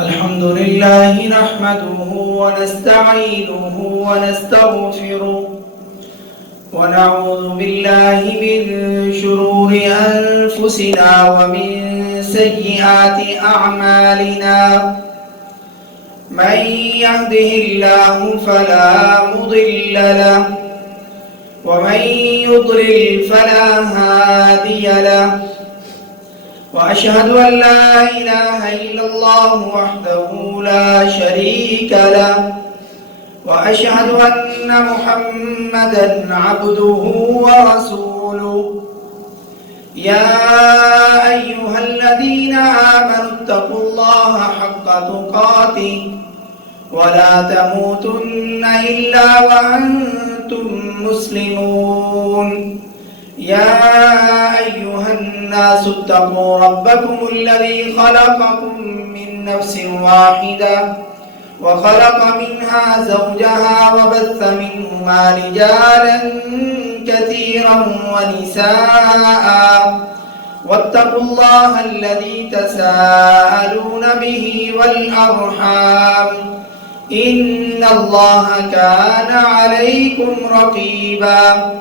الحمد لله نحمده ونستعينه ونستغفره ونعوذ بالله من شرور أنفسنا ومن سيئات أعمالنا من يهده الله فلا مضل له ومن يضلل فلا هادي له وأشهد أن لا إله إلا الله وحده لا شريك له وأشهد أن محمدًا عبده ورسوله يا أيها الذين آمنوا اتقوا الله حق تقاته ولا تموتن إلا وأنتم مسلمون يا أيها الناس اتقوا ربكم الذي خلقكم من نفس واحدة وخلق منها زوجها وبث منهما رجالا كثيرا ونساء واتقوا الله الذي تساءلون به والأرحام إن الله كان عليكم رقيبا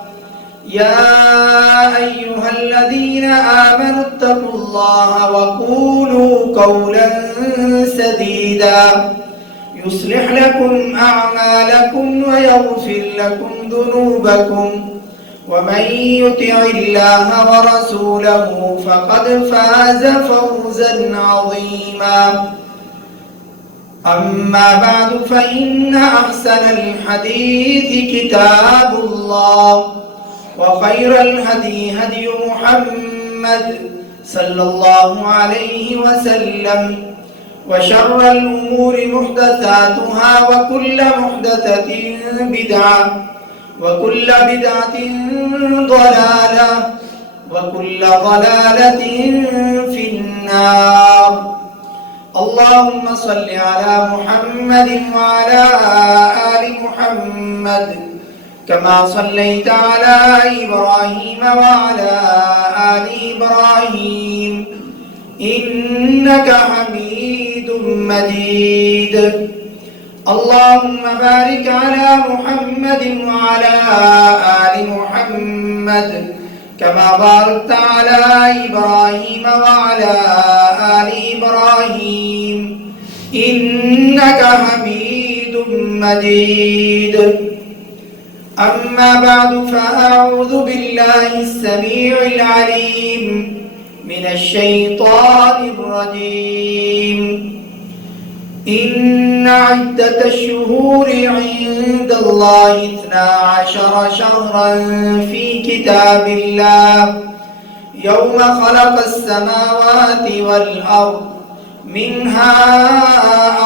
يا أيها الذين آمنوا اتقوا الله وقولوا قولا سديدا يصلح لكم أعمالكم ويغفر لكم ذنوبكم ومن يطع الله ورسوله فقد فاز فوزا عظيما أما بعد فإن أحسن الحديث كتاب الله وخير الهدي هدي محمد صلى الله عليه وسلم وشر الأمور محدثاتها وكل محدثة بدعة وكل بدعة ضلالة وكل ضلالة في النار اللهم صل على محمد وعلى آل محمد كما صليت على إبراهيم وعلى آل إبراهيم إنك حميد مجيد اللهم بارك على محمد وعلى آل محمد كما باركت على إبراهيم وعلى آل إبراهيم إنك حميد مجيد أما بعد فأعوذ بالله السميع العليم من الشيطان الرجيم إن عدة الشهور عند الله 12 شهرا في كتاب الله يوم خلق السماوات والأرض منها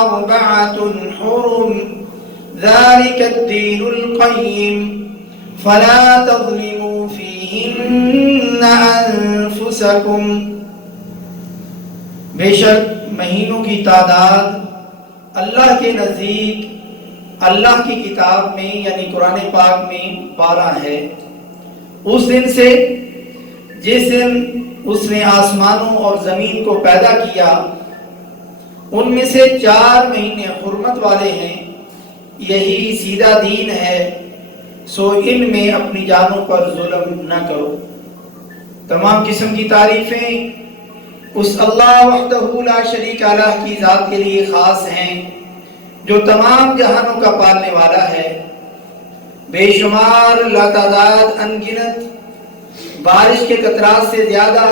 4 حرم ذلك الدين القيم فلا تظلموا فيهن أنفسكم بے شک مہینوں کی تعداد اللہ کے نزدیک اللہ کی کتاب میں یعنی قرآن پاک میں 12 ہے اس دن سے جس دن اس نے آسمانوں اور زمین کو پیدا کیا ان میں سے 4 مہینے حرمت والے ہیں یہی سیدھا دین ہے سو ان میں اپنی جانوں پر ظلم نہ کرو تمام قسم کی تعریفیں اس اللہ وحدہ لا شریک الہ کی ذات کے لیے خاص ہیں جو تمام جہانوں کا پالنے والا ہے بے شمار لاتعداد انگنت بارش کے قطرات سے زیادہ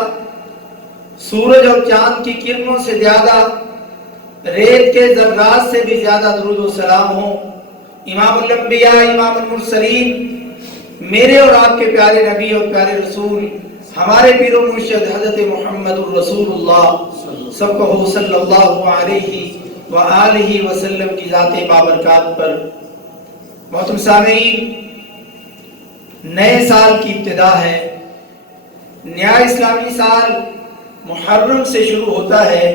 سورج اور چاند کی کرنوں سے زیادہ ریت کے ذرات سے بھی زیادہ درود و سلام ہو امام الانبیاء امام المرسلین میرے اور آپ کے پیارے نبی اور پیارے رسول ہمارے پیر و مرشد حضرت محمد الرسول اللہ صلی اللہ علیہ وآلہ وسلم کی ذات بابرکات پر محترم سامعین نئے سال کی ابتدا ہے نیا اسلامی سال محرم سے شروع ہوتا ہے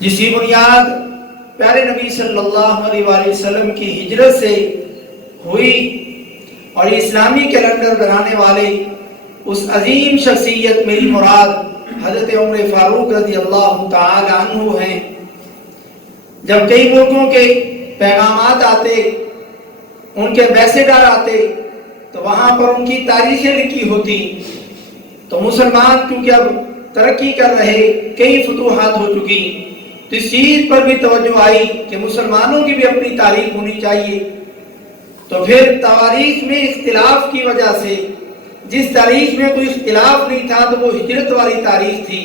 جس کی بنیاد پیارے نبی صلی اللہ علیہ وآلہ وسلم کی ہجرت سے ہوئی اور اسلامی کیلنڈر بنانے والے اس عظیم شخصیت میری مراد حضرت عمر فاروق رضی اللہ تعالی عنہ ہیں۔ جب کئی ملکوں کے پیغامات آتے، ان کے ایمبیسڈر آتے، تو وہاں پر ان کی تاریخیں لکھی ہوتی، تو مسلمان کیونکہ اب ترقی کر رہے، کئی فتوحات ہو چکی، تو اس چیز پر بھی توجہ آئی کہ مسلمانوں کی بھی اپنی تاریخ ہونی چاہیے۔ تو پھر تواریخ میں اختلاف کی وجہ سے، جس تاریخ میں کوئی اختلاف نہیں تھا تو وہ ہجرت والی تاریخ تھی،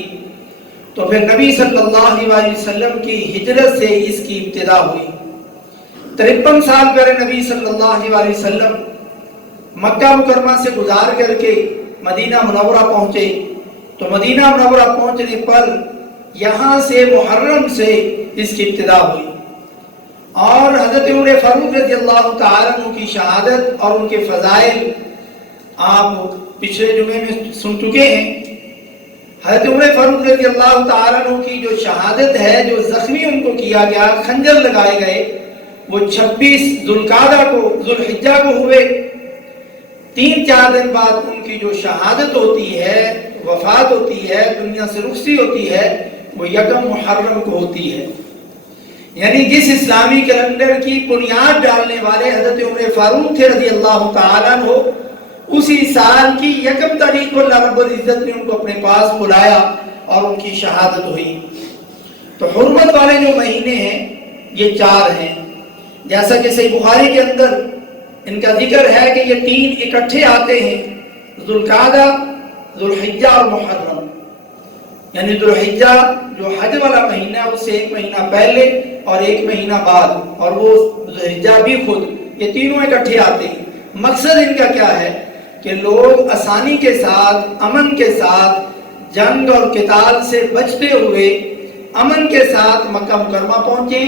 تو پھر نبی صلی اللہ علیہ وسلم کی ہجرت سے اس کی ابتدا ہوئی۔ 53 سال پہلے نبی صلی اللہ علیہ وسلم مکہ مکرمہ سے گزار کر کے مدینہ منورہ پہنچے، تو مدینہ منورہ پہنچنے پر یہاں سے محرم سے اس کی ابتدا ہوئی، اور حضرت عمر فاروق رضی اللہ تعالیٰ عنہ کی شہادت اور ان کے فضائل آپ پچھلے جمعے میں سن چکے ہیں۔ حضرت عمر فاروق رضی اللہ تعالیٰ عنہ کی جو شہادت ہے، جو زخمی ان کو کیا گیا، خنجر لگائے گئے، وہ 26 ذوالحجہ کو ہوئے۔ 3-4 دن بعد ان کی جو شہادت ہوتی ہے، وفات ہوتی ہے، دنیا سے رخصتی ہوتی ہے، وہ 1 محرم کو ہوتی ہے۔ یعنی جس اسلامی کیلنڈر کی بنیاد ڈالنے والے حضرت عمر فاروق تھے رضی اللہ تعالیٰ عنہ، اسی سال کی 1 تاریخ کو اللہ رب العزت نے ان کو اپنے پاس بلایا اور ان کی شہادت ہوئی۔ تو حرمت والے جو مہینے ہیں یہ 4 ہیں، جیسا کہ صحیح بخاری کے اندر ان کا ذکر ہے کہ یہ 3 اکٹھے آتے ہیں، ذوالقعدہ، ذوالحجہ اور محرم۔ یعنی ذوالحجہ جو حج والا مہینہ ہے، اس سے 1 مہینہ پہلے اور 1 مہینہ بعد، اور وہ ذوالحجہ بھی خود، یہ تینوں اکٹھے آتے ہیں۔ مقصد ان کا کیا ہے کہ لوگ آسانی کے ساتھ، امن کے ساتھ، جنگ اور قتال سے بچتے ہوئے امن کے ساتھ مکہ مکرمہ پہنچیں،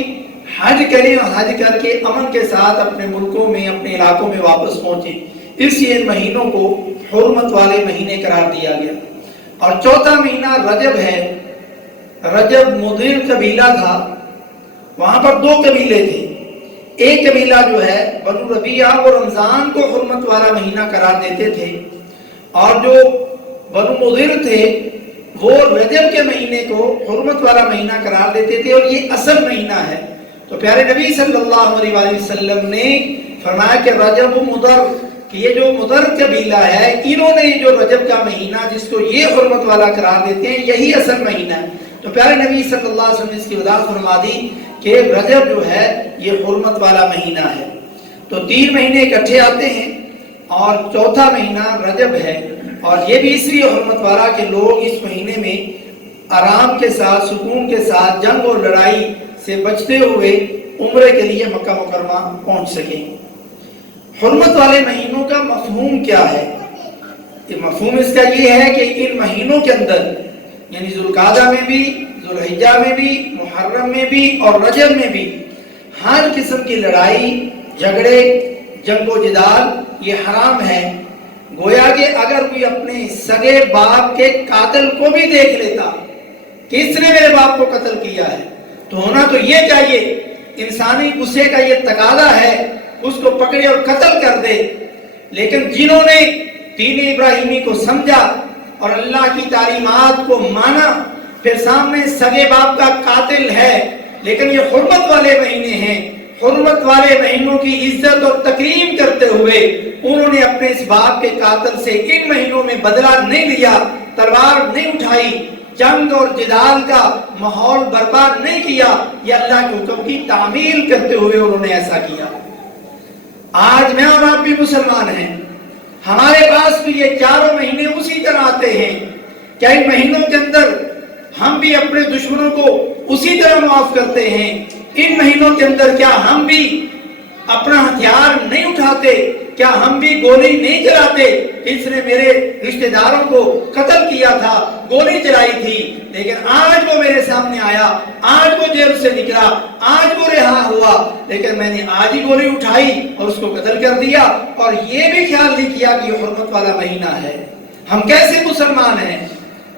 حج کریں، اور حج کر کے امن کے ساتھ اپنے ملکوں میں، اپنے علاقوں میں واپس پہنچیں۔ اس لیے ان مہینوں کو حرمت والے مہینے قرار دیا گیا۔ اور چوتھا مہینہ رجب ہے۔ رجب مضر قبیلہ تھا، وہاں پر 2 قبیلے تھے۔ ایک قبیلہ جو ہے بنو ربیعہ، وہ رمضان کو حرمت والا مہینہ قرار دیتے تھے، اور جو بنو مضر تھے وہ رجب کے مہینے کو حرمت والا مہینہ قرار دیتے تھے، اور یہ اصل مہینہ ہے۔ تو پیارے نبی صلی اللہ علیہ وسلم نے فرمایا کہ رجب مضر، کہ یہ جو مضر قبیلہ ہے، انہوں نے جو رجب کا مہینہ جس کو یہ حرمت والا قرار دیتے ہیں، یہی اصل مہینہ ہے۔ تو پیارے نبی صلی اللہ علیہ وسلم نے اس کی وضاحت فرما دی کہ رجب جو ہے یہ حرمت والا مہینہ ہے۔ تو 3 مہینے اکٹھے آتے ہیں، اور چوتھا مہینہ رجب ہے، اور یہ بھی اس لیے حرمت والا کہ لوگ اس مہینے میں آرام کے ساتھ، سکون کے ساتھ، جنگ اور لڑائی سے بچتے ہوئے عمرے کے لیے مکہ مکرمہ پہنچ سکیں۔ حرمت والے مہینوں کا مفہوم کیا ہے؟ مفہوم اس کا یہ ہے کہ ان مہینوں کے اندر، یعنی ذوالقعدہ میں بھی، ذوالحجہ میں بھی، محرم میں بھی اور رجب میں بھی، ہر قسم کی لڑائی، جھگڑے، جنگ و جدال یہ حرام ہے۔ گویا کہ اگر کوئی اپنے سگے باپ کے قاتل کو بھی دیکھ لیتا کہ اس نے میرے باپ کو قتل کیا ہے، تو ہونا تو یہ چاہیے، انسانی غصے کا یہ تقاضا ہے، اس کو پکڑے اور قتل کر دے۔ لیکن جنہوں نے دین ابراہیمی کو سمجھا اور اللہ کی تعلیمات کو مانا، پھر سامنے سگے باپ کا قاتل ہے، لیکن یہ حرمت والے مہینے ہیں، حرمت والے مہینوں کی عزت اور تکریم کرتے ہوئے انہوں نے اپنے اس باپ کے قاتل سے ان مہینوں میں بدلہ نہیں لیا، تلوار نہیں اٹھائی، جنگ اور جدال کا ماحول برپا نہیں کیا، یہ اللہ کے حکم کی تعمیل کرتے ہوئے انہوں نے ایسا کیا۔ آج میں اور آپ بھی مسلمان ہیں، ہمارے پاس بھی یہ 4 مہینے اسی طرح آتے ہیں۔ کیا ان مہینوں کے اندر ہم بھی اپنے دشمنوں کو اسی طرح معاف کرتے ہیں؟ ان مہینوں کے اندر کیا ہم بھی اپنا ہتھیار نہیں اٹھاتے؟ کیا ہم بھی گولی نہیں چلاتے؟ اس نے میرے رشتہ داروں کو قتل کیا تھا، گولی چلائی تھی، لیکن آج وہ میرے سامنے آیا، آج وہ جیل سے نکلا، آج وہ رہا ہوا، لیکن میں نے آج ہی گولی اٹھائی اور اس کو قتل کر دیا، اور یہ بھی خیال نہیں کیا کہ یہ حرمت والا مہینہ ہے۔ ہم کیسے مسلمان ہیں؟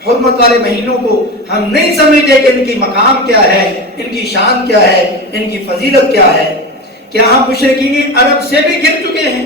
حرمت والے مہینوں کو ہم نہیں سمجھتے کہ ان کی مقام کیا ہے، ان کی شان کیا ہے، ان کی فضیلت کیا ہے۔ کیا ہم مشرکین عرب سے بھی گر چکے ہیں؟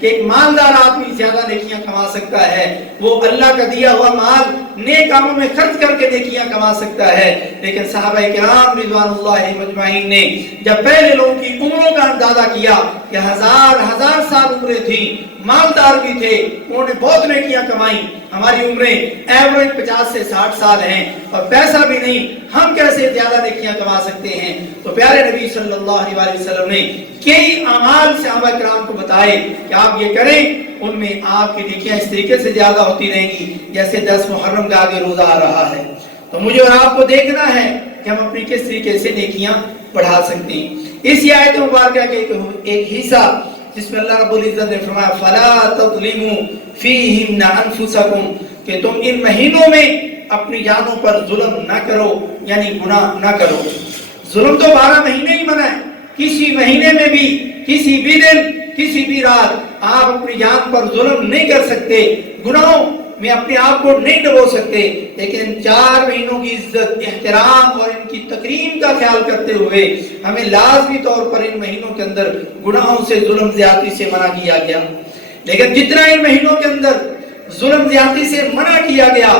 کہ ایک مالدار آدمی زیادہ نیکیاں کما سکتا ہے، وہ اللہ کا دیا ہوا مال نیک کاموں میں خرچ کر کے نیکیاں کما سکتا ہے۔ لیکن صحابہ کرام رضوان اللہ مجمعین نے جب پہلے لوگوں کی عمروں کا اندازہ کیا کہ ہزار سال عمریں تھیں، مالدار بھی تھے، انہوں نے بہت نیکیاں کمائیں، ہماری عمریں ایوریج 50 سے 60 سال ہیں اور پیسہ بھی نہیں، ہم کیسے زیادہ نیکیاں کما سکتے ہیں؟ تو پیارے نبی صلی اللہ علیہ وسلم نے کئی اعمال صحابہ کرام کو بتائے کہ آپ یہ کریں، ان میں آپ کی نیکیاں اس طریقے سے زیادہ ہوتی رہیں گی جیسے 10 محرم کا آگے روزہ آ رہا ہے۔ تو مجھے اور آپ کو دیکھنا ہے کہ ہم اپنی کس طریقے سے نیکیاں بڑھا سکتے ہیں۔ اس آیت مبارکہ کے ایک حصہ جس میں اللہ رب العزت نے فرمایا فَلَا تَظْلِمُوا فِيهِنَّ أَنفُسَكُمْ کہ تم ان مہینوں میں اپنی جانوں پر ظلم نہ کرو، یعنی گناہ نہ کرو۔ ظلم تو 12 مہینے ہی منع ہے، کسی مہینے میں بھی کسی بھی دن کسی بھی رات آپ اپنی جان پر ظلم نہیں کر سکتے، گناہوں میں اپنے آپ کو نہیں ڈبو سکتے، لیکن 4 مہینوں کی عزت، احترام اور ان کی تکریم کا خیال کرتے ہوئے ہمیں لازمی طور پر ان مہینوں کے اندر گناہوں سے، ظلم زیادتی سے منع کیا گیا۔ لیکن جتنا ان مہینوں کے اندر ظلم زیادتی سے منع کیا گیا،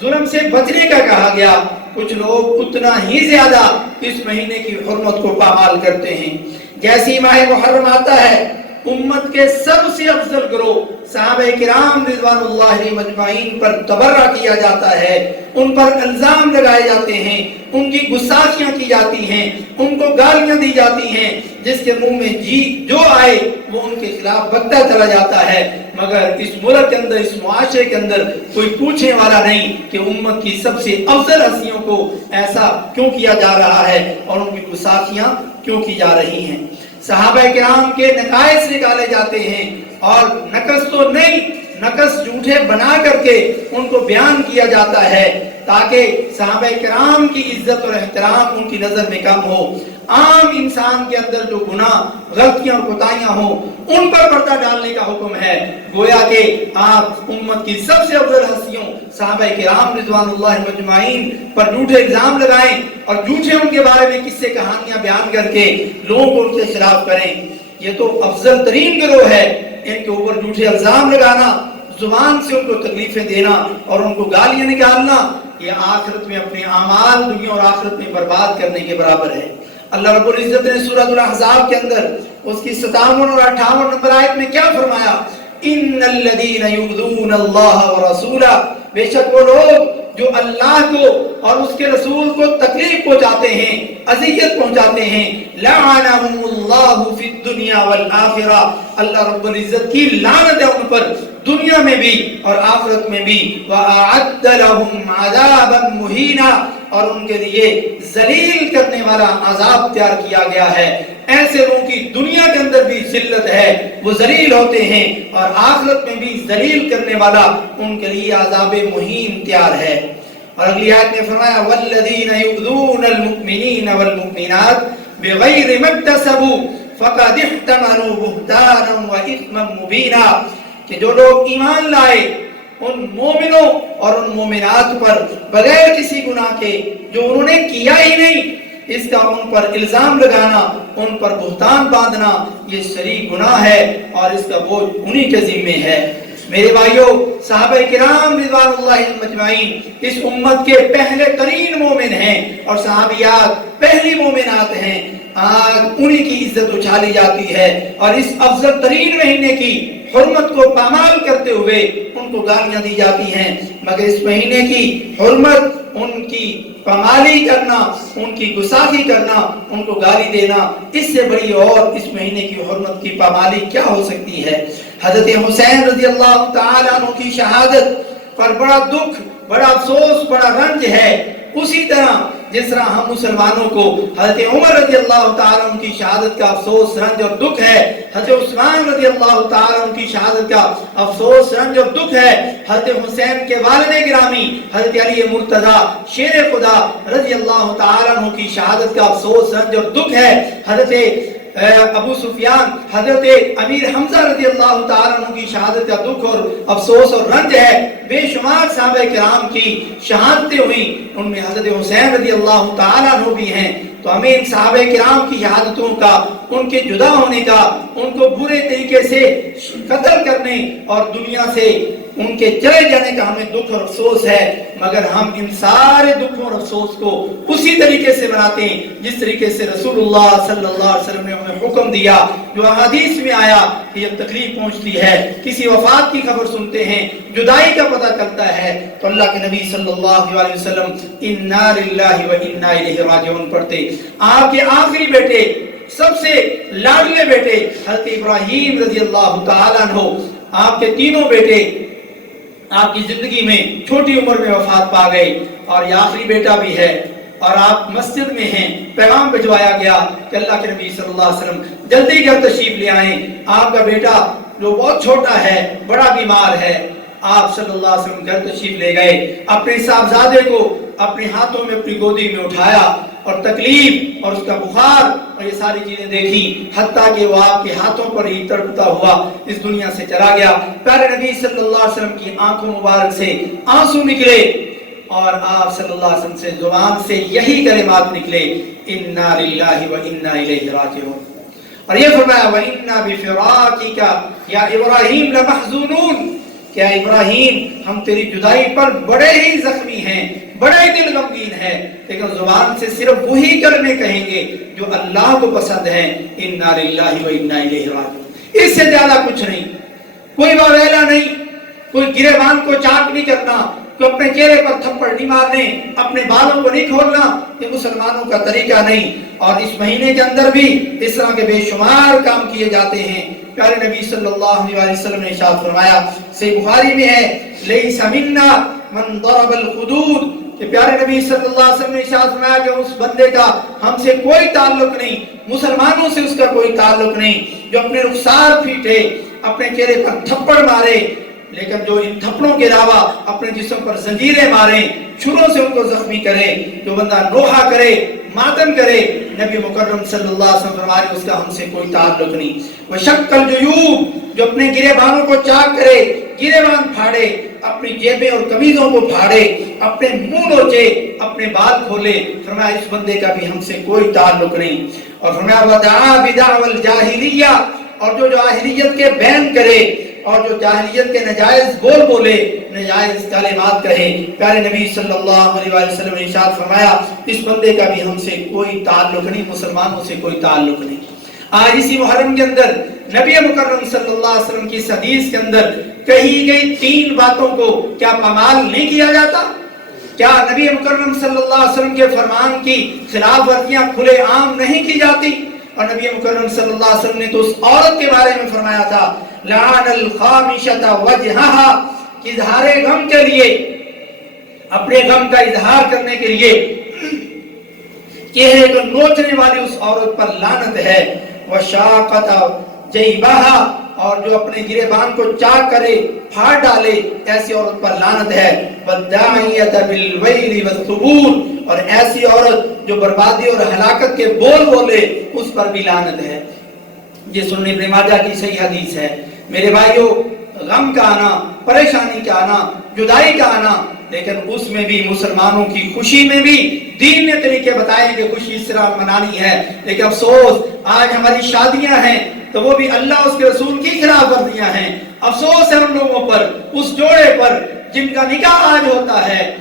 ظلم سے بچنے کا کہا گیا، کچھ لوگ اتنا ہی زیادہ اس مہینے کی حرمت کو پامال کرتے ہیں۔ جیسی ماہ محرم آتا ہے، امت کے سب سے افضل گروہ صحابہ کرام رضوان اللہ مجمعین پر تبرہ کیا جاتا ہے، ان پر الزام لگائے جاتے ہیں، ان کی گستاخیاں کی جاتی ہیں، ان کو گالیاں دی جاتی ہیں، جس کے منہ میں جو آئے وہ ان کے خلاف بکتا چلا جاتا ہے۔ مگر اس ملک کے اندر، اس معاشرے کے اندر کوئی پوچھنے والا نہیں کہ امت کی سب سے افضل ہستیوں کو ایسا کیوں کیا جا رہا ہے اور ان کی گستاخیاں کیوں کی جا رہی ہیں۔ صحابہ کرام کے نقائص نکالے جاتے ہیں اور نقص تو نہیں، نقص جھوٹے بنا کر کے ان کو بیان کیا جاتا ہے تاکہ صحابہ کرام کی عزت اور احترام ان کی نظر میں کم ہو۔ عام انسان کے اندر جو گناہ، غلطیاں اور کوتاہیاں ہوں ان پر پردہ ڈالنے کا حکم ہے، گویا کہ آپ امت کی سب سے افضل ہستیوں صحابہ کرام رضوان اللہ مجمعین پر جھوٹے الزام لگائیں اور جھوٹے ان کے بارے میں قصے کہانیاں بیان کر کے لوگوں کو ان کے خلاف کریں۔ یہ تو افضل ترین گروہ ہے، ان کے اوپر جھوٹے الزام لگانا، زبان سے ان کو تکلیفیں دینا اور ان کو گالیاں نکالنا، یہ آخرت میں اپنے اعمال دنیا اور آخرت میں برباد کرنے کے برابر ہے۔ اللہ رب العزت نے سورۃ الاحزاب کے اندر اس کی 57 اور 58 نمبر آیت میں کیا فرمایا؟ ان الذین یؤذون اللہ ورسولہ، بے شک وہ لوگ جو اللہ کو اور اس کے رسول کو تکلیف پہنچاتے ہیں، اذیت پہنچاتے ہیں، لعنہم اللہ فی الدنیا والآخرہ، اللہ رب العزت کی لعنت ہے ان پر دنیا میں بھی اور آخرت میں بھی، وَأَعَدَّ لَهُمْ عَذَابًا مُهِينًا، اور ان کے لیے ذلیل کرنے والا عذاب تیار کیا گیا ہے۔ ایسے لوگوں کی دنیا کے اندر بھی ذلت ہے، وہ ذلیل ہوتے ہیں، اور آخرت میں بھی ذلیل کرنے والا ان کے لیے عذاب مہین تیار ہے۔ اور اگلی آیت میں فرمایا وَالَّذِينَ يُؤْذُونَ الْمُؤْمِنِينَ وَالْمُؤْمِنَاتِ بِغَيْرِ مَا اكْتَسَبُوا فَقَدِ احْتَمَلُوا بُهْتَانًا وَإِثْمًا مُبِينًا، کہ جو لوگ ایمان لائے ان مومنوں اور ان مومنات پر بغیر کسی گناہ کے، جو انہوں نے کیا ہی نہیں، اس کا ان پر الزام لگانا، ان پر بہتان باندھنا، یہ شرعی گناہ ہے اور اس کا بوجھ انہی کے ذمے ہے۔ میرے بھائیوں، صحابہ کرام رضوان اللہ مجمعین اس امت کے پہلے ترین مومن ہیں اور صحابیات پہلی مومنات ہیں۔ آج انہی کی عزت اچھالی جاتی ہے اور اس افضل ترین مہینے کی حرمت کو پامال کرتے ہوئے ان کو گالیاں دی جاتی ہیں۔ مگر اس مہینے کی حرمت، ان کی پامالی کرنا، ان کی گستاخی کرنا، ان کو گالی دینا، اس سے بڑی اور اس مہینے کی حرمت کی پامالی کیا ہو سکتی ہے؟ حضرت حسین رضی اللہ تعالیٰ عنہ کی شہادت پر بڑا دکھ، بڑا افسوس، بڑا رنج ہے، اسی طرح جس طرح ہم مسلمانوں کو حضرت عمر رضی اللہ تعالیٰ عنہ کی شہادت کا افسوس، رنج اور دکھ ہے، حضرت عثمان رضی اللہ تعالیٰ عنہ کی شہادت کا افسوس، رنج اور دکھ ہے، حضرت حسین کے والد گرامی حضرت علی مرتضیٰ شیر خدا رضی اللہ تعالیٰ عنہ کی شہادت کا افسوس، رنج اور دکھ ہے، حضرت ابو سفیان، حضرت امیر حمزہ رضی اللہ تعالیٰ عنہ کی شہادت کا دکھ اور افسوس اور رنج ہے۔ بے شمار صحابہ کرام کی شہادتیں ہوئیں، ان میں حضرت حسین رضی اللہ تعالیٰ عنہ بھی ہیں۔ تو ہمیں ان صحابہ کرام کی عادتوں کا، ان کے جدا ہونے کا، ان کو برے طریقے سے قتل کرنے اور دنیا سے ان کے چلے جانے کا ہمیں دکھ اور افسوس ہے، مگر ہم ان سارے دکھوں اور افسوس کو اسی طریقے سے مناتے ہیں جس طریقے سے رسول اللہ صلی اللہ علیہ وسلم نے ہمیں حکم دیا، جو احادیث میں آیا کہ جب تکلیف پہنچتی ہے، کسی وفات کی خبر سنتے ہیں، جدائی کا پتہ چلتا ہے، تو اللہ کے نبی صلی اللہ علیہ وسلم انا للہ و انا الیہ راجعون پڑھتے۔ آپ کے آخری بیٹے، سب سے لاڈلے بیٹے حضرت ابراہیم رضی اللہ تعالیٰ عنہ، آپ کے تینوں بیٹے آپ کی زندگی میں چھوٹی عمر میں وفات پا گئے، اور یہ آخری بیٹا بھی ہے، اور آپ مسجد میں ہیں، پیغام بھجوایا گیا کہ اللہ کے نبی صلی اللہ علیہ وسلم جلدی گھر تشریف لے آئیں، آپ کا بیٹا جو بہت چھوٹا ہے، بڑا بیمار ہے۔ آپ صلی اللہ علیہ وسلم گھر تشریف لے گئے، اپنے صاحبزادے کو اپنے ہاتھوں میں اپنی گودی میں اٹھایا، اور تکلیف اور اس کا بخار اور یہ ساری چیزیں دیکھی، حتیٰ کہ وہ آپ کے ہاتھوں پر ہی تڑپتا ہوا اس دنیا سے چلا گیا۔ پیارے نبی صلی اللہ علیہ وسلم کی آنکھوں مبارک سے آنسو نکلے، اور آپ صلی اللہ علیہ وسلم سے زبان سے یہی کلمات نکلے، انا للہ و انا الیہ راجعون، اور یہ فرمایا وَإِنَّا بِفِرَاقِكَ یا ابراہیم لَمَحْزُونُونَ، کیا ابراہیم ہم تیری جدائی پر بڑے ہی زخمی ہیں، بڑے ہی دل غمگین ہیں، لیکن زبان سے صرف وہی کلمے کہیں گے جو اللہ کو پسند ہیں، انا للہ و انا الیہ راجعون، اس سے زیادہ کچھ نہیں، کوئی واویلا نہیں، کوئی گریبان کو چاک نہیں کرنا، کوئی اپنے چہرے پر تھپڑ نہیں مارنے، اپنے بالوں کو نہیں کھولنا، یہ مسلمانوں کا طریقہ نہیں۔ اور اس مہینے کے اندر بھی اس طرح کے بے شمار کام کیے جاتے ہیں۔ پیارے نبی صلی اللہ علیہ وسلم نے ارشاد فرمایا، صحیح بخاری میں ہے، لیس منا من ضرب الخدود، کہ پیارے نبی صلی اللہ علیہ وسلم نے ارشاد فرمایا کہ اس بندے کا ہم سے کوئی تعلق نہیں، مسلمانوں سے اس کا کوئی تعلق نہیں، جو اپنے رخسار پھیٹے، اپنے چہرے پر تھپڑ مارے، لیکن جو ان تھپڑوں کے علاوہ اپنے جسم پر زنجیریں ماریں، چھروں سے ان کو زخمی کرے، جو بندہ نوحہ کرے، ماتم کرے، نبی مکرم صلی اللہ علیہ وسلم فرمائے اس کا ہم سے کوئی تعلق نہیں۔ وشق الجیوب، جو اپنے گرے بانوں کو چاک کرے، گرے بان پھاڑے، اپنی جیبیں اور قمیضوں کو پھاڑے، اپنے منہ نوچے، اپنے بال کھولے، فرمایا اس بندے کا بھی ہم سے کوئی تعلق نہیں۔ اور فرمایا ودعا بدعوى الجاہلیہ، اور جو جاہلیت کے بین کرے، اور جو جاہلیت کے نجائز بول بولے، نجائز کلمات کہے، پیارے نبی صلی اللہ علیہ وسلم نے ارشاد فرمایا اس بندے کا بھی ہم سے کوئی تعلق نہیں، مسلمانوں سے کوئی تعلق نہیں۔ آج اسی محرم کے اندر نبی مکرم صلی اللہ علیہ وسلم کی حدیث کے اندر کہی گئی 3 باتوں کو کیا پامال نہیں کیا جاتا؟ کیا نبی مکرم صلی اللہ علیہ وسلم کے فرمان کی خلاف ورزیاں کھلے عام نہیں کی جاتی؟ اور نبی مکرم صلی اللہ علیہ وسلم نے تو اس عورت کے بارے میں فرمایا تھا، لعن الخامشۃ وجہہا، اظہار غم کے لیے، اپنے غم کا اظہار کرنے کے لیے چہرے کو نوچنے والی اس عورت پر لعنت ہے، وشاقۃ جیبہا، اور جو اپنے گریبان کو چاک کرے، پھاڑ ڈالے، ایسی عورت پر لعنت ہے، والداعیۃ بالویل والثبور، اور ایسی عورت جو بربادی اور ہلاکت کے بول بولے اس پر بھی لعنت ہے۔ یہ سنن ابن ماجہ کی صحیح حدیث ہے۔ میرے بھائیو، غم کا آنا، پریشانی کا آنا، جدائی کا آنا، لیکن اس میں بھی مسلمانوں کی خوشی میں بھی دین نے طریقے بتائے کہ خوشی اس طرح منانی ہے، لیکن افسوس آج ہماری شادیاں ہیں تو وہ بھی اللہ اس کے رسول کی خلاف ورزیاں ہیں۔ افسوس ہے ان لوگوں پر، اس جوڑے پر جن کا نکاح آج ہوتا ہے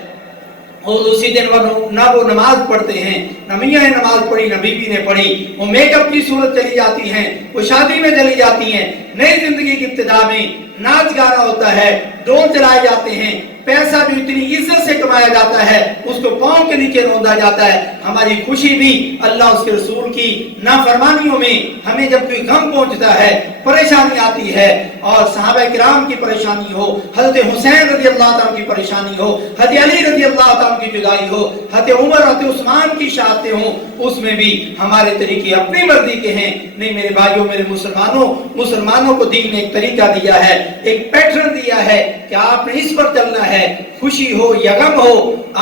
اور اسی دن نہ وہ نماز پڑھتے ہیں، نہ میاں نے نماز پڑھی نہ بیوی نے پڑھی، وہ میک اپ کی صورت چلی جاتی ہیں، وہ شادی میں چلی جاتی ہیں، نئی زندگی کی ابتدا میں ناچ گانا ہوتا ہے، ڈرون چلائے جاتے ہیں، پیسہ بھی اتنی عزت سے کمایا جاتا ہے اس کو پاؤں کے نیچے روندا جاتا ہے۔ ہماری خوشی بھی اللہ اس کے رسول کی نافرمانیوں میں، ہمیں جب کوئی غم پہنچتا ہے، پریشانی آتی ہے، اور صحابہ کرام کی پریشانی ہو، حضرت حسین رضی اللہ تعالیٰ کی پریشانی ہو، حضرت علی رضی اللہ تعالیٰ کی جدائی ہو، حضرت عمر حضرت عثمان کی شہادتیں ہوں، اس میں بھی ہمارے طریقے اپنی مرضی کے ہیں۔ نہیں میرے بھائیوں، میرے مسلمانوں کو دین نے ایک طریقہ دیا ہے، ایک پیٹرن دیا ہے کہ آپ نے اس پر چلنا ہے، خوشی ہو یا غم ہو،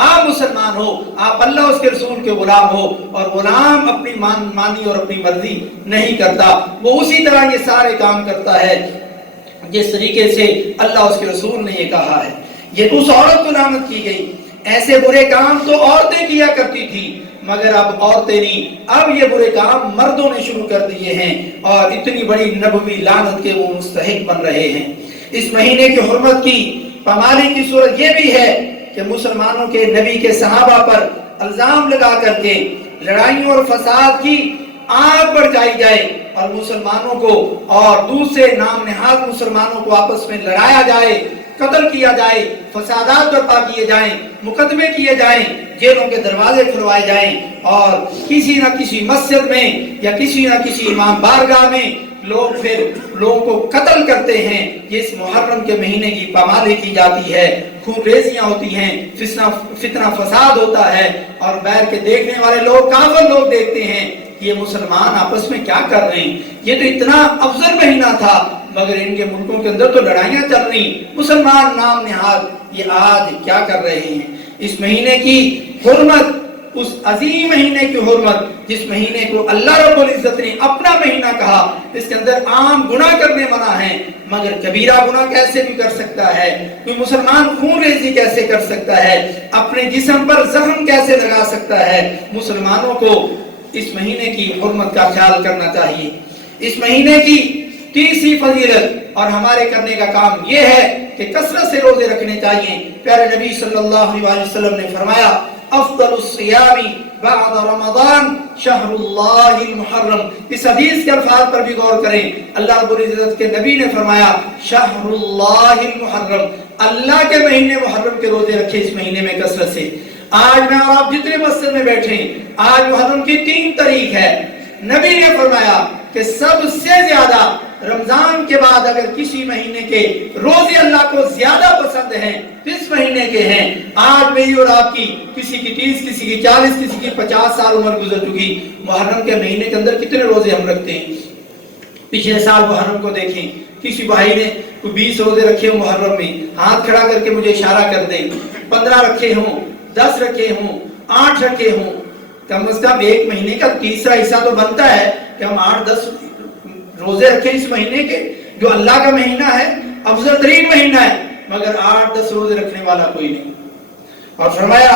آپ مسلمان ہو، آپ اللہ اس کے رسول کے غلام ہو، اور غلام اپنی مانی اور اپنی مرضی نہیں کرتا، وہ اسی طرح یہ سارے کام کرتا ہے جس طریقے سے اللہ اس کے رسول نے یہ کہا ہے۔ یہ اس عورت کو لعنت کی گئی، ایسے برے کام تو عورتیں کیا کرتی تھی، مگر اب عورتیں نہیں، اب یہ برے کام مردوں نے شروع کر دیے ہیں اور اتنی بڑی نبوی لعنت کے وہ مستحق بن رہے ہیں۔ اس مہینے کی حرمت کی پامالی کی صورت یہ بھی ہے کہ مسلمانوں کے نبی کے صحابہ پر الزام لگا کر کے لڑائیوں اور فساد کی آگ بڑھائی جائے اور مسلمانوں کو اور دوسرے نام نہاد مسلمانوں کو آپس میں لڑایا جائے، قتل کیا جائے، فسادات برپا کیے جائیں، مقدمے کیے جائیں، جیلوں کے دروازے کھلوائے جائیں اور کسی نہ کسی مسجد میں یا کسی نہ کسی امام بارگاہ میں لوگ پھر لوگوں کو قتل کرتے ہیں۔ یہ اس محرم کے مہینے کی پامالی کی جاتی ہے، خون ریزیاں ہوتی ہیں، فتنہ فساد ہوتا ہے اور بیر کے دیکھنے والے لوگ، کافر لوگ دیکھتے ہیں کہ یہ مسلمان آپس میں کیا کر رہے ہیں، یہ تو اتنا افضل مہینہ تھا مگر ان کے ملکوں کے اندر تو لڑائیاں چل رہی، مسلمان نام نہاد یہ آج کیا کر رہے ہیں۔ اس مہینے کی حرمت، اس عظیم مہینے کی حرمت جس مہینے کو اللہ رب العزت نے اپنا مہینہ کہا، اس کے اندر عام گناہ کرنے منع ہے مگر کبیرہ گناہ کیسے بھی کر سکتا ہے، کوئی مسلمان خون ریزی کیسے کر سکتا ہے، اپنے جسم پر زخم کیسے لگا سکتا ہے۔ مسلمانوں کو اس مہینے کی حرمت کا خیال کرنا چاہیے۔ اس مہینے کی تیسری فضیلت اور ہمارے کرنے کا کام یہ ہے کہ کثرت سے روزے رکھنے چاہیے۔ پیارے نبی صلی اللہ علیہ وسلم نے فرمایا افضل الصیام بعد رمضان شہر اللہ المحرم۔ اس حدیث کے الفاظ پر بھی غور کریں، اللہ رب العزت کے نبی نے فرمایا شہر اللہ المحرم، اللہ کے مہینے محرم کے روزے رکھے اس مہینے میں کثرت سے۔ آج میں اور آپ جتنے مسجد میں بیٹھے ہیں، آج محرم کی 3 تاریخ ہے، نبی نے فرمایا کہ سب سے زیادہ رمضان کے بعد اگر کسی مہینے کے روزے اللہ کو زیادہ پسند ہیں اس مہینے کے ہیں۔ آج میری اور آپ کی کسی کی 30، کسی کی 40، کسی کی 50 سال عمر گزر چکی، محرم کے مہینے کے اندر کتنے روزے ہم رکھتے ہیں؟ پچھلے سال محرم کو دیکھیں، کسی بھائی نے کوئی 20 روزے رکھے ہوں محرم میں، ہاتھ کھڑا کر کے مجھے اشارہ کر دیں۔ 15 رکھے ہوں، 10 رکھے ہوں، 8 رکھے ہوں، کم از کم ایک مہینے کا تیسرا حصہ تو بنتا ہے کہ ہم 8-10 روزے رکھیں اس مہینے کے، جو اللہ کا مہینہ ہے، افضل ترین مہینہ ہے، مگر 8-10 روزے رکھنے والا کوئی نہیں۔ اور فرمایا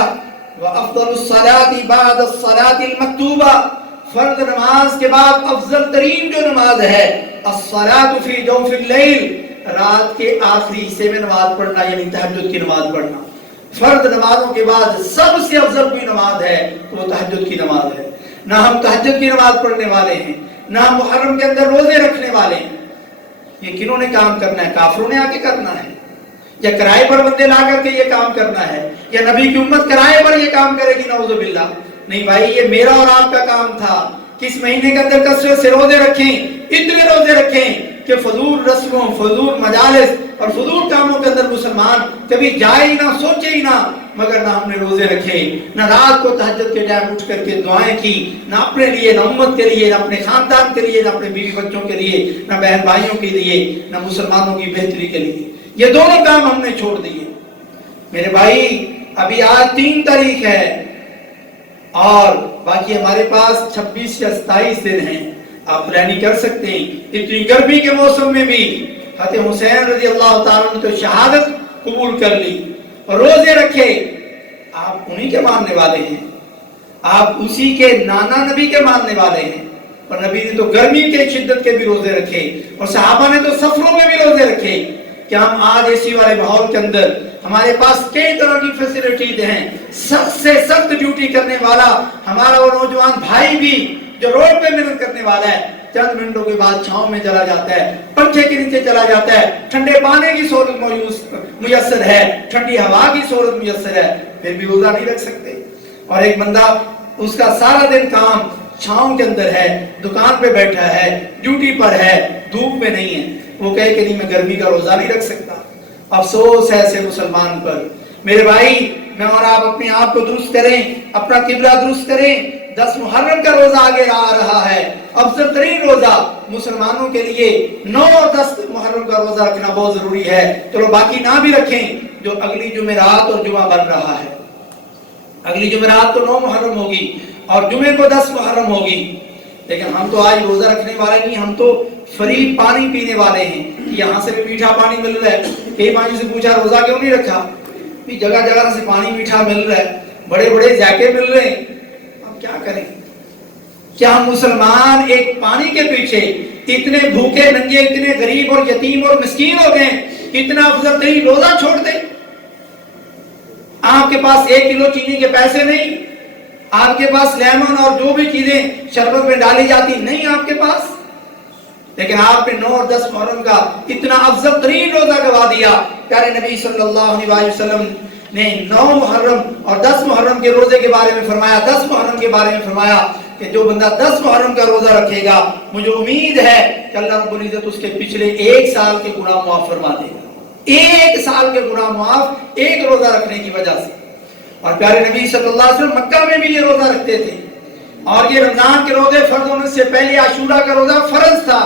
وَأَفْضَلُ الصَّلَاةِ بَعْدَ الصَّلَاةِ الْمَكْتُوبَةِ، فرض نماز کے بعد افضل ترین جو نماز ہے الصَّلَاةُ فِي جَوْفِ اللَّيْلِ، رات کے آخری حصے میں نماز پڑھنا یعنی تہجد کی نماز پڑھنا۔ فرض نمازوں کے بعد سب سے افضل کوئی نماز ہے تو وہ تہجد کی نماز ہے۔ نہ ہم تہجد کی نماز پڑھنے والے ہیں، نہ ہم محرم کے اندر روزے رکھنے والے ہیں۔ یہ کنہوں نے کام کرنا ہے؟ کافروں نے آ کے کرنا ہے یا کرائے پر بندے لا کر کے یہ کام کرنا ہے یا نبی کی امت کرائے پر یہ کام کرے گی؟ نعوذ باللہ، نہیں بھائی، یہ میرا اور آپ کا کام تھا کہ اس مہینے کے اندر کثرت سے روزے رکھیں، اتنے روزے رکھیں کہ فضول رسموں، فضول مجالس اور فضول کاموں کے اندر مسلمان کبھی جائے ہی نہ، سوچے ہی نہ، مگر نہ ہم نے روزے رکھے، نہ رات کو تہجد کے ٹائم اٹھ کر کے دعائیں کی، نہ اپنے لیے، نہ امت کے لیے، نہ اپنے خاندان کے لیے، نہ اپنے بیوی بچوں کے لیے، نہ بہن بھائیوں کے لیے، نہ مسلمانوں کی بہتری کے لیے۔ یہ دونوں کام ہم نے چھوڑ دیے۔ میرے بھائی، ابھی آج 3 تاریخ ہے اور باقی ہمارے پاس 26 یا 27 دن ہیں، آپ پلاننگ کر سکتے ہیں۔ اتنی گرمی کے موسم میں بھی حضرت حسین رضی اللہ تعالیٰ نے تو شہادت قبول کر لی اور روزے رکھے۔ آپ انہی کے ماننے والے ہیں، آپ اسی کے نانا نبی کے ماننے والے ہیں، اور نبی نے تو گرمی کے شدت کے بھی روزے رکھے اور صحابہ نے تو سفروں میں بھی روزے رکھے۔ کیا ہم آج اسی والے ماحول کے اندر ہمارے پاس کئی طرح کی فیسلٹیز ہیں، سخت سے سخت ڈیوٹی کرنے والا ہمارا وہ نوجوان بھائی بھی جو روڈ پہ محنت کرنے والا ہے، چند منٹوں کے بعد چھاؤں میں چلا جاتا ہے، پنکھے کے نیچے چلا جاتا ہے، ٹھنڈے پانی کی سہولت میسر ہے، ٹھنڈی ہوا کی سہولت میسر ہے، پھر بھی روزہ نہیں رکھ سکتے۔ اور ایک بندہ اس کا سارا دن کام چھاؤں کے اندر ہے، دکان پہ بیٹھا ہے، ڈیوٹی پر ہے، دھوپ میں نہیں ہے، وہ کہے کہ نہیں میں گرمی کا روزہ نہیں رکھ سکتا۔ افسوس ہے ایسے مسلمان پر۔ میرے بھائی، میں اور آپ اپنے آپ کو درست کریں، اپنا قبلہ درست کریں۔ 10 محرم کا روزہ آگے آ رہا ہے، افضل ترین روزہ مسلمانوں کے لیے 9 اور 10 محرم کا روزہ رکھنا بہت ضروری ہے۔ چلو باقی نہ بھی رکھیں، جو اگلی جمعرات اور جمعہ بن رہا ہے، اگلی جمعرات تو 9 محرم ہوگی اور جمعے کو 10 محرم ہوگی، لیکن ہم تو آج روزہ رکھنے والے نہیں، ہم تو فری پانی پینے والے ہیں۔ یہاں سے بھی میٹھا پانی مل رہا ہے، کئی بھائی سے پوچھا روزہ کیوں نہیں رکھا؟ جگہ جگہ سے پانی میٹھا مل رہا ہے، بڑے بڑے ذائقے مل رہے ہیں، کیا کریں؟ کیا ہم مسلمان ایک پانی کے پیچھے اتنے بھوکے ننگے، اتنے غریب اور یتیم اور مسکین ہو گئے، اتنا افضل ترین روزہ چھوڑ دیں؟ آپ کے پاس 1 کلو چینی کے پیسے نہیں، آپ کے پاس لیمن اور جو بھی چیزیں شربت میں ڈالی جاتی نہیں آپ کے پاس، لیکن آپ نے 9 اور 10 محرم کا اتنا افضل ترین روزہ گوا دیا۔ پیارے نبی صلی اللہ علیہ وسلم نے 9 محرم اور 10 محرم کے روزے کے بارے میں فرمایا، 10 محرم کے بارے میں فرمایا کہ جو بندہ 10 محرم کا روزہ رکھے گا، مجھے امید ہے کہ اللہ رب العزت اس کے پچھلے 1 سال کے گناہ معاف فرما دے گا۔ 1 سال کے گناہ معاف 1 روزہ رکھنے کی وجہ سے۔ اور پیارے نبی صلی اللہ علیہ وسلم مکہ میں بھی یہ روزہ رکھتے تھے، اور یہ رمضان کے روزے فرض ہونے سے پہلے عاشورہ کا روزہ فرض تھا۔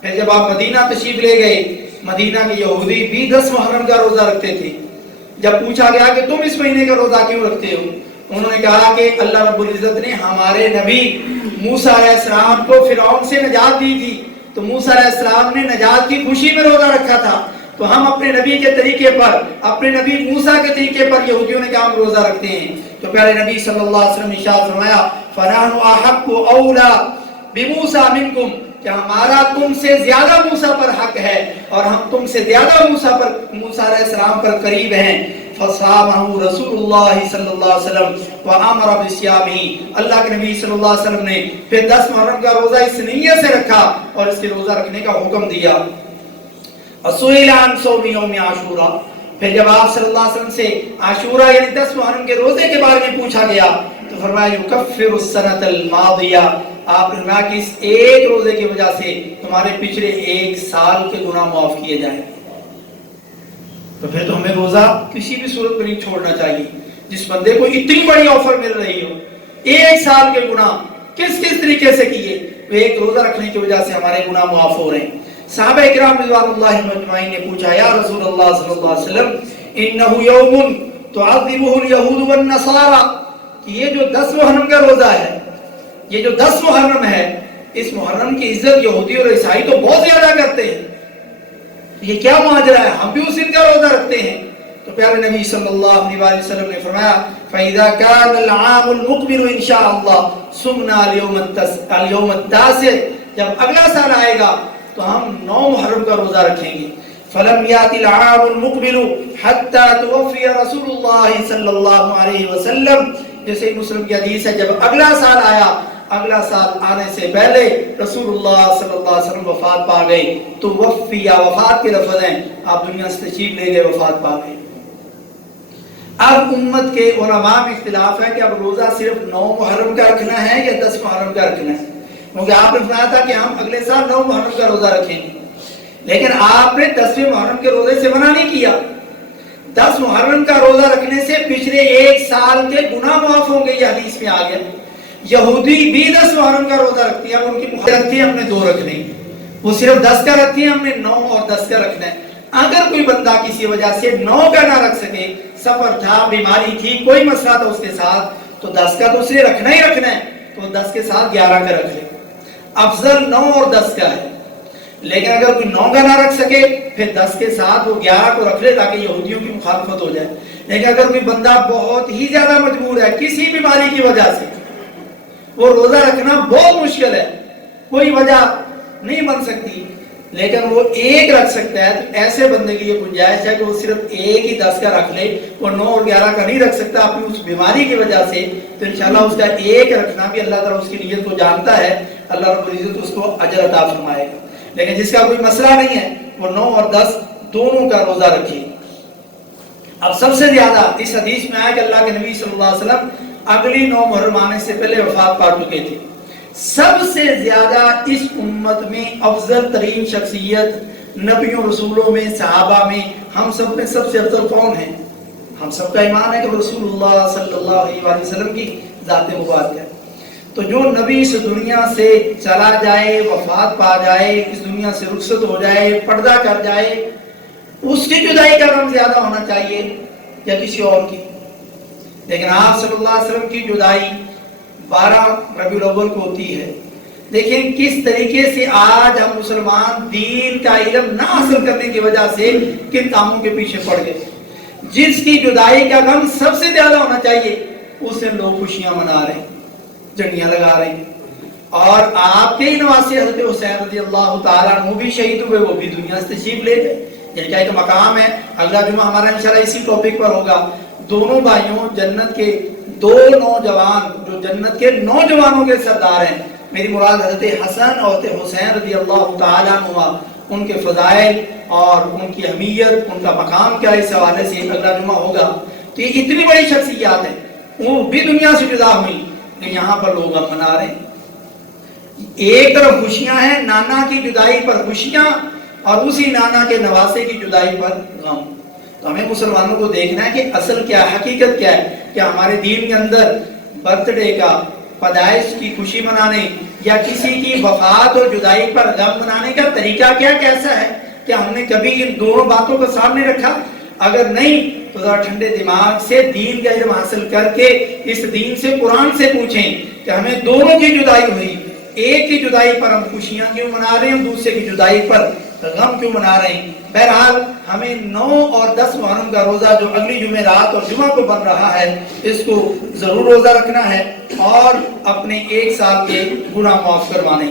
پھر جب آپ مدینہ تشریف لے گئے، مدینہ کے یہودی بھی 10 محرم کا روزہ رکھتے تھے۔ جب پوچھا گیا کہ تم اس مہینے کا روزہ کیوں رکھتے ہو، انہوں نے کہا کہ اللہ رب العزت نے ہمارے نبی موسیٰ علیہ السلام کو فرعون سے نجات دی تھی، تو موسیٰ علیہ السلام نے نجات کی خوشی میں روزہ رکھا تھا، تو ہم اپنے نبی کے طریقے پر، اپنے نبی موسیٰ کے طریقے پر یہودیوں نے کہا ہم روزہ رکھتے ہیں۔ تو پیارے نبی صلی اللہ علیہ وسلم نے ارشاد فرمایا فَنَحْنُ أَحَقُّ أَوْلَىٰ بِمُوسَىٰ مِنْكُمْ، کہ ہمارا تم سے زیادہ موسیٰ پر حق ہے، اور ہم تم سے زیادہ موسیٰ علیہ السلام پر قریب ہیں۔ فَصَامَهُ رسول اللہ صلی اللہ علیہ وسلم وَأَمَرَ بِصِيَامِهِ، اللہ کے نبی صلی اللہ علیہ وسلم نے پھر 10 محرم کا روزہ اس نیت سے رکھا اور اس کے روزہ رکھنے کا حکم دیا۔ وَسُئِلَ عَنْ صَوْمِ يَوْمِ عَاشُورَىٰ، پھر جب آپ صلی اللہ علیہ وسلم سے عاشورہ یعنی 10 محرم کے روزے کے بارے میں پوچھا گیا تو فرمایا یکفر السنۃ الماضیہ، آپ نے فرمایا کہ اس ایک روزے کی وجہ سے تمہارے پچھلے 1 سال کے گناہ معاف کیے جائیں۔ تو پھر تو ہمیں روزہ کسی بھی صورت میں نہیں چھوڑنا چاہیے۔ جس بندے کو اتنی بڑی آفر مل رہی ہو، 1 سال کے گناہ کس طریقے سے کیے، وہ ایک روزہ رکھنے کی وجہ سے ہمارے گناہ معاف ہو رہے ہیں۔ صحابہ کرام رضوان اللہ اجمعین نے پوچھا یا رسول اللہ صلی اللہ علیہ وسلم انہ یوم تعظمہ الیہود والنصارى، کہ یہ جو 10 محرم کا روزہ ہے، یہ جو 10 محرم ہے، اس محرم کی عزت یہودی اور عیسائی تو بہت زیادہ کرتے ہیں، یہ کیا ماجرا ہے، ہم بھی اس دن کا روزہ رکھتے ہیں؟ تو پیارے نبی صلی اللہ علیہ وسلم نے فرمایا فَإِذَا كَانَ الْعَامُ الْمُقْبِلُ إِنْ شَاءَ اللَّهُ صُمْنَا الْيَوْمَ التَّاسِعِ، جب اگلا سال آئے گا تو ہم 9 محرم کا روزہ رکھیں گے۔ فَلَمْ يَأْتِ الْعَامُ الْمُقْبِلُ حَتَّى تُوَفِّيَ رَسُولُ اللَّهِ صلی اللہ علیہ وسلم، جیسے مسلم کی حدیث ہے جب اگلا سال آیا، اگلا سال آنے سے پہلے رسول اللہ صلی اللہ علیہ وسلم وفات پا گئے۔ تو وفیہ، وفات کے لفظ ہیں، آپ دنیا سے تشریف لے گئے، وفات پا گئے۔ اب امت کے علماء میں اختلاف ہے کہ اب روزہ صرف 9 محرم کا رکھنا ہے یا 10 محرم کا رکھنا ہے، کیونکہ آپ نے فرمایا تھا کہ ہم اگلے سال 9 محرم کا روزہ رکھیں گے، لیکن آپ نے 10ویں محرم کے روزے سے منع نہیں کیا۔ 10 محرم کا روزہ رکھنے سے پچھلے 1 سال کے گناہ معاف ہوں گے، یہ حدیث میں آ گیا۔ یہودی بھی 10 محرم کا روزہ رکھتی ہیں، اب ان کی رکھتی ہیں، ہم نے 2 رکھنے ہیں، وہ صرف 10 کا رکھتی ہیں، ہم نے 9 اور 10 کا رکھنا ہے۔ اگر کوئی بندہ کسی وجہ سے 9 کا نہ رکھ سکے، سفر تھا، بیماری تھی، کوئی مسئلہ تھا اس کے ساتھ، تو 10 کا تو اسے رکھنا ہی رکھنا ہے، تو 10 کے ساتھ 11 کا رکھ لے۔ افضل 9 اور 10 کا ہے، لیکن اگر کوئی 9 کا نہ رکھ سکے پھر 10 کے ساتھ وہ 11 کو رکھ لے تاکہ یہودیوں کی مخالفت ہو جائے۔ لیکن اگر کوئی بندہ بہت ہی زیادہ مجبور ہے کسی بیماری کی وجہ سے، وہ روزہ رکھنا بہت مشکل ہے، کوئی وجہ نہیں بن سکتی، لیکن وہ 1 رکھ سکتا ہے، تو ایسے بندے کی یہ گنجائش ہے کہ وہ صرف 1 ہی 10 کا رکھ لے، وہ 9 اور 11 کا نہیں رکھ سکتا اپنی اس بیماری کی وجہ سے، تو انشاءاللہ اس کا 1 رکھنا بھی اللہ تعالیٰ اس کی نیت کو جانتا ہے، اللہ رب العزت اس کو اجر عطا فرمائے گا۔ لیکن جس کا کوئی مسئلہ نہیں ہے وہ 9 اور 10 دونوں کا روزہ رکھے۔ اب سب سے زیادہ اس حدیث میں آیا کہ اللہ کے نبی صلی اللہ علیہ وسلم اگلی 9 محرم آنے سے پہلے وفات پا چکے تھے۔ سب سے زیادہ اس امت میں افضل ترین شخصیت نبیوں رسولوں میں، صحابہ میں، ہم سب میں سب سے افضل کون ہے؟ ہم سب کا ایمان ہے کہ رسول اللہ صلی اللہ علیہ وسلم کی ذات مبارک ہے۔ تو جو نبی اس دنیا سے چلا جائے، وفات پا جائے، اس دنیا سے رخصت ہو جائے، پردہ کر جائے، اس کی جدائی کا غم زیادہ ہونا چاہیے یا کسی اور کی؟ لیکن آپ صلی اللہ علیہ وسلم کی جدائی 12 ربیع الاول کو ہوتی ہے۔ دیکھیں کس طریقے سے آج ہم مسلمان دین کا علم نہ حاصل کرنے کی وجہ سے کن کاموں کے پیچھے پڑ گئے۔ جس کی جدائی کا غم سب سے زیادہ ہونا چاہیے اس سے لوگ خوشیاں منا رہے ہیں۔ جنگیاں لگا رہے ہیں. اور آپ کے ہی نواسے حضرت حسین رضی اللہ تعالیٰ عنہ بھی شہید ہوئے, وہ بھی دنیا سے تشریف لے گئے. جن کا ایک مقام ہے, اگلا جمعہ ہمارا انشاءاللہ اسی ٹاپک پر ہوگا. دونوں بھائیوں جنت کے دو نوجوان جو جنت کے نوجوانوں کے سردار ہیں, میری مراد حضرت حسن اور حضرت حسین رضی اللہ تعالیٰ عنہ, ان کے فضائل اور ان کی اہمیت, ان کا مقام کیا, اس حوالے سے اگلا جمعہ ہوگا. تو یہ اتنی بڑی شخصیات ہیں, وہ بھی دنیا سے جدا ہوئی, لیکن یہاں پر لوگ اب منا رہے ہیں. ایک طرف خوشیاں ہیں, نانا کی جدائی پر خوشیاں, اور اسی نانا کے نواسے کی جدائی پر غم. تو ہمیں مسلمانوں کو دیکھنا ہے کہ اصل کیا ہے, حقیقت کیا ہے. کہ ہمارے دین کے اندر برتھ ڈے کا, پیدائش کی خوشی منانے, یا کسی کی وفات اور جدائی پر غم منانے کا طریقہ کیا کیسا ہے؟ کہ ہم نے کبھی ان دونوں باتوں کو سامنے رکھا؟ اگر نہیں تو ذرا ٹھنڈے دماغ سے دین کا علم حاصل کر کے اس دین سے, قرآن سے پوچھیں کہ ہمیں دونوں کی جدائی ہوئی, ایک کی جدائی پر ہم خوشیاں کیوں منا رہے ہیں, دوسرے کی جدائی پر غم کیوں منا رہے ہیں. بہرحال ہمیں 9 اور 10 محرم کا روزہ جو اگلی جمعرات اور جمعہ کو بن رہا ہے, اس کو ضرور روزہ رکھنا ہے اور اپنے 1 سال کے گناہ معاف کروانے.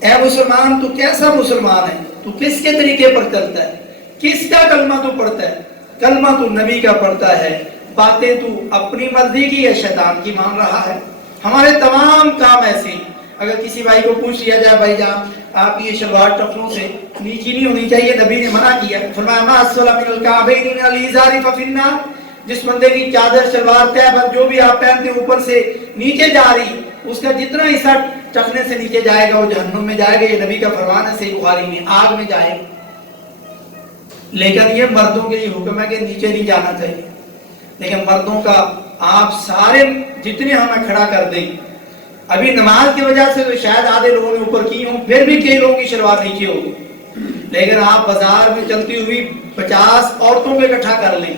اے مسلمان, تو کیسا مسلمان ہے؟ تو کس کے طریقے پر چلتا ہے؟ کس کا کلمہ تو پڑھتا ہے؟ کلمہ تو نبی کا پڑھتا ہے, باتیں تو اپنی مرضی کی یا شیطان کی مان رہا ہے. ہمارے تمام کام ایسے ہیں. اگر کسی بھائی کو پوچھ لیا جائے, بھائی جان آپ یہ شلوار ٹخنوں سے نیچی نہیں ہونی چاہیے, نبی نے منع کیا, فرمایا ما اسفل من الکعبین من الازار ففی النار. جس بندے کی چادر, شلوار, تہبند جو بھی آپ پہنتے ہیں اوپر سے نیچے جا رہی, اس کا جتنا حصہ ٹخنے سے نیچے جائے گا وہ جہنم میں جائے گا. یہ نبی کا فرمان ہے صحیح بخاری میں, آگ میں جائے گا. لیکن یہ مردوں کے لیے حکم ہے کہ نیچے نہیں جانا چاہیے. لیکن مردوں کا آپ سارے جتنے ہمیں کھڑا کر دیں, ابھی نماز کی وجہ سے تو شاید آدھے لوگوں نے اوپر کی ہوں, پھر بھی کئی لوگوں کی شلوار نیچے ہوگی. لیکن آپ بازار میں چلتی ہوئی 50 عورتوں کو اکٹھا کر لیں,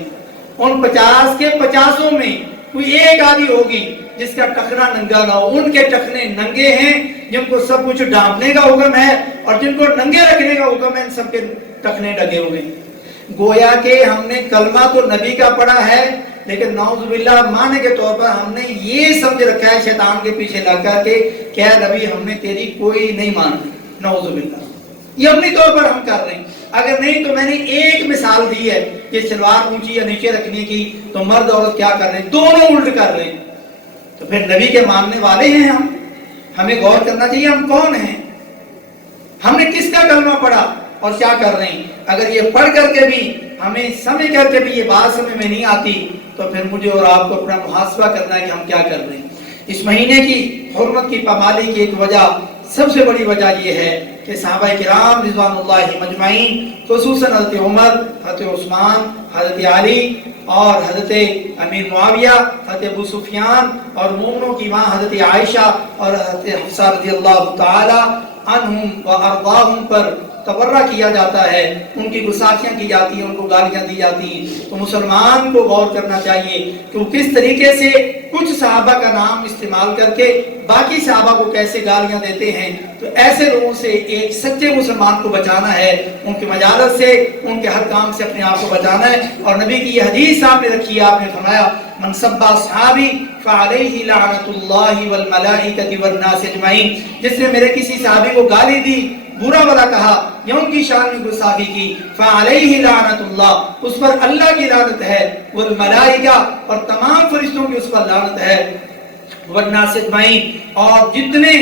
ان 50 کے 50 میں کوئی ایک آدھی ہوگی جس کا ٹخنا ننگا نہ ہو. ان کے ٹخنے ننگے ہیں جن کو سب کچھ ڈھانپنے کا حکم ہے, اور جن کو ننگے رکھنے کا حکم ہے ان سب کے ٹخنے ڈگے ہوئے. گویا کہ ہم نے کلمہ تو نبی کا پڑھا ہے, لیکن نعوذ باللہ معنی کے طور پر ہم نے یہ سمجھ رکھا ہے شیطان کے پیچھے لگ کر کے کہ اے نبی ہم نے تیری کوئی نہیں مانی. نعوذ باللہ یہ اپنی طور پر ہم کر رہے ہیں. اگر نہیں تو میں نے ایک مثال دی ہے کہ شلوار اونچی یا نیچے رکھنے کی, تو مرد عورت کیا کر رہے ہیں, دونوں الٹ کر رہے ہیں. تو پھر نبی کے ماننے والے ہیں ہم, ہمیں غور کرنا چاہیے ہم کون ہیں, ہم نے کس کا کلمہ پڑھا اور کیا کر رہے ہیں. اگر یہ پڑھ کر کے بھی ہمیں سمجھ کر کے بھی یہ بات سمجھ میں نہیں آتی, تو پھر مجھے اور آپ کو اپنا محاسبہ کرنا ہے کہ ہم کیا کر رہے ہیں. اس مہینے کی حرمت کی پامالی کی ایک وجہ, سب سے بڑی وجہ یہ ہے کہ صحابہ کرام رضوان اللہ مجمعین, خصوصاً حضرت عمر, حضرت عثمان, حضرت علی اور حضرت امیر معاویہ, حضرت ابو سفیان, اور مومنوں کی ماں حضرت عائشہ اور حضرت حفصہ رضی اللہ تعالی عنہم و ارضاہم پر تبرہ کیا جاتا ہے, ان کی گستاخیاں کی جاتی ہیں, ان کو گالیاں دی جاتی ہیں. تو مسلمان کو غور کرنا چاہیے کہ وہ کس طریقے سے کچھ صحابہ کا نام استعمال کر کے باقی صحابہ کو کیسے گالیاں دیتے ہیں. تو ایسے لوگوں سے ایک سچے مسلمان کو بچانا ہے, ان کی مجالس سے, ان کے ہر کام سے اپنے آپ کو بچانا ہے. اور نبی کی یہ حدیث آپ نے رکھی ہے, آپ نے فرمایا من سب اصحابی فعلیہ لعنت اللہ والملائکۃ والناس اجمعین. جس نے میرے کسی صحابی کو گالی دی, برا بلا کہا یا ان کی شان میں گستاخی کی, فعلیہ لعنت اللہ, اس پر اللہ کی لعنت ہے, والملائکہ, اور تمام فرشتوں کی اس پر لعنت ہے, والناس اجمعین, اور جتنے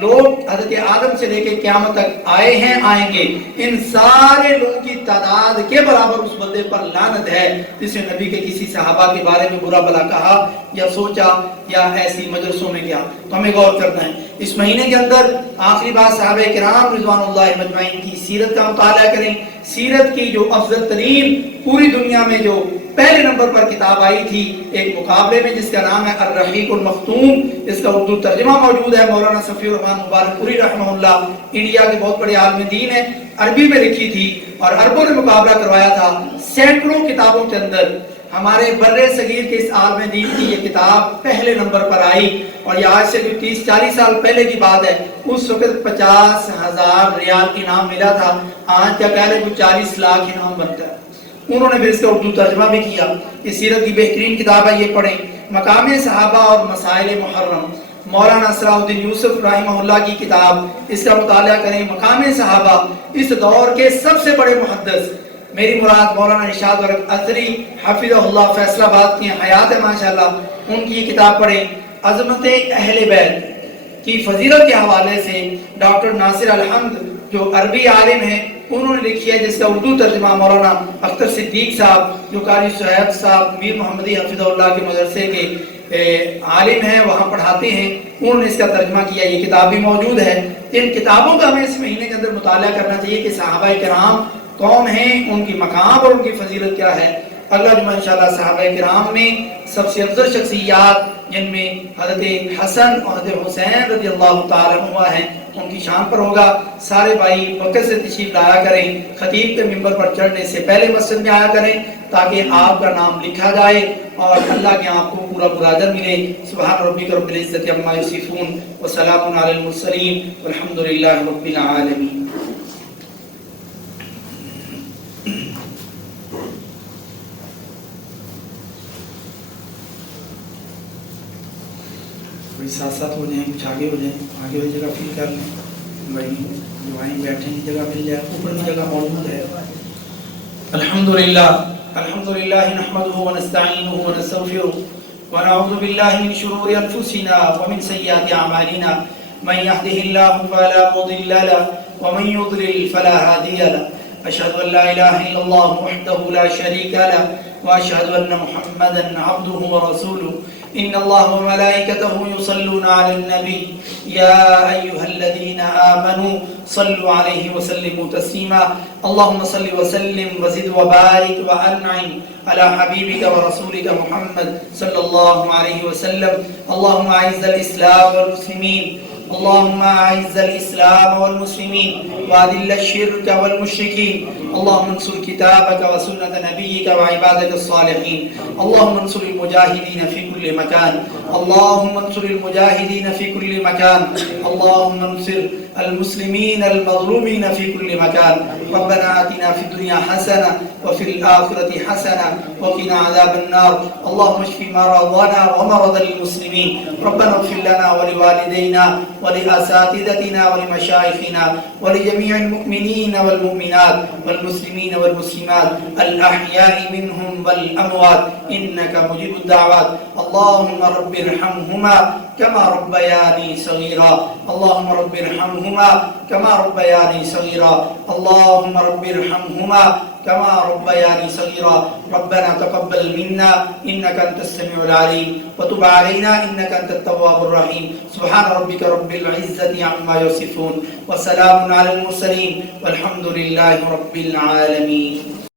لوگ حضرت آدم سے لے کے قیامت تک آئے ہیں آئیں گے, ان سارے لوگوں کی تعداد کے برابر اس بندے پر لعنت ہے جس نے نبی کے کسی صحابہ کے بارے میں برا بلا کہا یا سوچا یا ایسی مجلسوں میں گیا. تو ہمیں غور کرنا ہے. اس مہینے کے اندر آخری بات صحابہ کرام رضوان اللہ مجمعین کی سیرت کا مطالعہ کریں. سیرت کی جو افضل ترین پوری دنیا میں جو پہلے نمبر پر کتاب آئی تھی ایک مقابلے میں, جس کا نام ہے الرحیق المختوم. اس کا اردو ترجمہ موجود ہے, مولانا صفی الرحمان مبارک پوری رحمہ اللہ, انڈیا کے بہت بڑے عالم دین ہیں, عربی میں لکھی تھی اور عربوں نے مقابلہ کروایا تھا. سینکڑوں کتابوں کے اندر ہمارے بر صغیر کے اس عالم دین کی یہ کتاب پہلے نمبر پر آئی, اور یہ آج سے 30-40 سال پہلے کی بات ہے. اس وقت 50,000 ریال انعام ملا تھا, آج کیا کہہ لیں 40 لاکھ انعام بنتا ہے. انہوں نے پھر اس کا اردو ترجمہ بھی کیا. یہ سیرت کی بہترین کتاب ہے, یہ پڑھیں. مقام صحابہ اور مسائل محرم, مولانا صلاح الدین یوسف رحمہ اللہ کی کتاب، اس کا مطالعہ کریں۔ مقام صحابہ، اس دور کے سب سے بڑے محدث، میری مراد مولانا ارشاد ورق اثری حفظہ اللہ فیصل آباد کی حیات ہے ماشاءاللہ، ان کی کتاب پڑھیں۔ عظمت اہل بیت کی فضیلت کے حوالے سے ڈاکٹر ناصر الحمد جو عربی عالم ہیں انہوں نے لکھی ہے، جس کا اردو ترجمہ مولانا اختر صدیق صاحب جو قاری صہیب صاحب میر محمدی حفظہ اللہ کے مدرسے کے عالم ہیں، وہاں پڑھاتے ہیں، انہوں نے اس کا ترجمہ کیا، یہ کتاب بھی موجود ہے۔ ان کتابوں کا ہمیں اس مہینے کے اندر مطالعہ کرنا چاہیے کہ صحابہ کرام کون ہیں، ان کی مقام اور ان کی فضیلت کیا ہے۔ اگلا جمعہ انشاءاللہ صحابہ کرام میں سب سے افضل شخصیات جن میں حضرت حسن اور حضرت حسین رضی اللہ تعالیٰ عنہ ہیں، ان کی شان پر ہوگا۔ سارے بھائی وقت سے تشریف لایا کریں، خطیب کے ممبر پر چڑھنے سے پہلے مسجد میں آیا کریں تاکہ آپ کا نام لکھا جائے اور اللہ کے آپ کو پورا اجر ملے۔ سبحان ربک رب العزت عما یصفون وسلام علی المرسلین والحمد للہ رب العالمین۔ ساتھ ساتھ ہو جائیں، کچھ آگے ہو جائیں، آگے والی جگہ فل کر لیں بھائی، جو آئیں بیٹھیں کی جگہ مل جائے، اوپر کی جگہ موجود ہے۔ الحمدللہ الحمدللہ نحمده ونستعینه ونستغفره ونعوذ باللہ من شرور انفسنا ومن سیئات اعمالنا، من يهده الله فلا مضل له ومن يضلل فلا هادي له، اشهد ان لا اله الا الله وحده لا شريك له واشهد ان محمدا عبده ورسوله، ان الله وملائكته يصلون على النبي يا ايها الذين امنوا صلوا عليه وسلموا تسليما، اللهم صل وسلم وزد وبارك وانعم على حبيبك ورسولك محمد صلى الله عليه وسلم، اللهم اعز الاسلام والمسلمين، اللهم اعز الاسلام والمسلمين واذل الشرك والمشركين، اللهم انصر كتابك وسنة نبيك وعبادك الصالحين، اللهم انصر المجاهدين في كل مكان، اللهم انصر المجاهدين في كل مكان، اللهم انصر المسلمين المظلومين في كل مكان، ربنا آتنا في الدنيا حسنة وفي الآخرة حسنة وقنا عذاب النار، اللهم اشف مرضانا ومرضى المسلمين، ربنا اغفر لنا ولوالدينا ولأساتذتنا ولمشايخنا ولجميع المؤمنين والمؤمنات والمسلمين والمسلمات الأحياء منهم والأموات إنك مجيب الدعوات، اللهم رب ارحمهما كما ربياني صغيرا، اللهم رب ارحمهما كما ربياني صغيرا، اللهم رب ارحمهما كما ربياني صغيرا، ربنا تقبل منا إنك أنت السميع العليم وتب علينا إنك أنت التواب الرحيم، سبحان ربك رب العزة عما يصفون وسلام على المرسلين والحمد لله رب العالمين۔